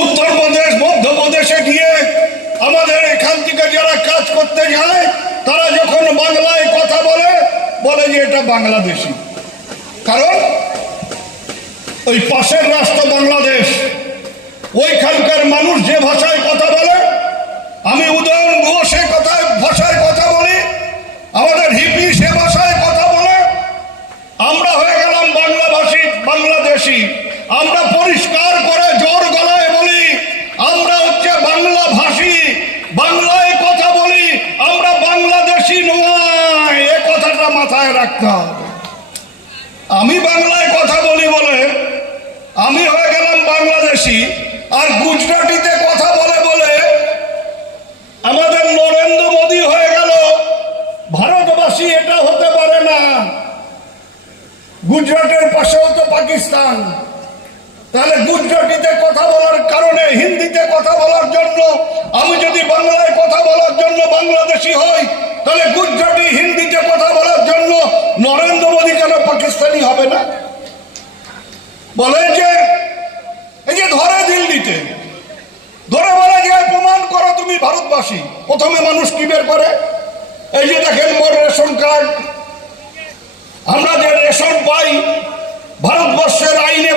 উত্তরপ্রদেশ মধ্যপ্রদেশে গিয়ে আমাদের এখান থেকে যারা কাজ করতে যায় তারা যখন বাংলায় কথা বলে বলে যে এটা বাংলাদেশি। কারণ ওই পাশের রাষ্ট্র বাংলাদেশ, ওইখানকার মানুষ যে ভাষায় কথা বলে, আমি উদয়ন গুহ সে ভাষায় কথা বলি, আমাদের হিপি সে ভাষায় কথা বলে, আমরা হয়ে গেলাম বাংলাভাষী বাংলাদেশি। আমরা পরিষ্কার করে জোর গলায় বলি আমরা হচ্ছে বাংলা ভাষী, বাংলায় কথা বলি, আমরা বাংলাদেশি নয়। এ কথাটা মাথায় রাখতে হবে। আমি বাংলায় কথা বলি বলে আমি হয়ে গেলাম বাংলাদেশি, আর গুজরাটিতে কথা বলে বলে আমাদের নরেন্দ্র মোদী হয়ে গেল ভারতবাসী। এটা হতে পারে না। গুজরাটের পাশেও তো পাকিস্তান। তাহলে গুজরাটিতে কথা বলার কারণে, হিন্দিতে কথা বলার জন্য আমি যদি বাংলায় কথা বলার জন্য বাংলাদেশি হই, তাহলে গুজরাটি হিন্দিতে কথা বলার জন্য নরেন্দ্র মোদী কেন পাকিস্তানি হবে না? বলে যে এই যে ধরে দিল্লিতে ধরে বলে যে প্রমাণ করো তুমি ভারতবাসী। প্রথমে মানুষ কি বের করে? এই যে দেখেন মোর রেশন কার্ড। আমরা যে রেশন পাই ভারতবর্ষের আইনে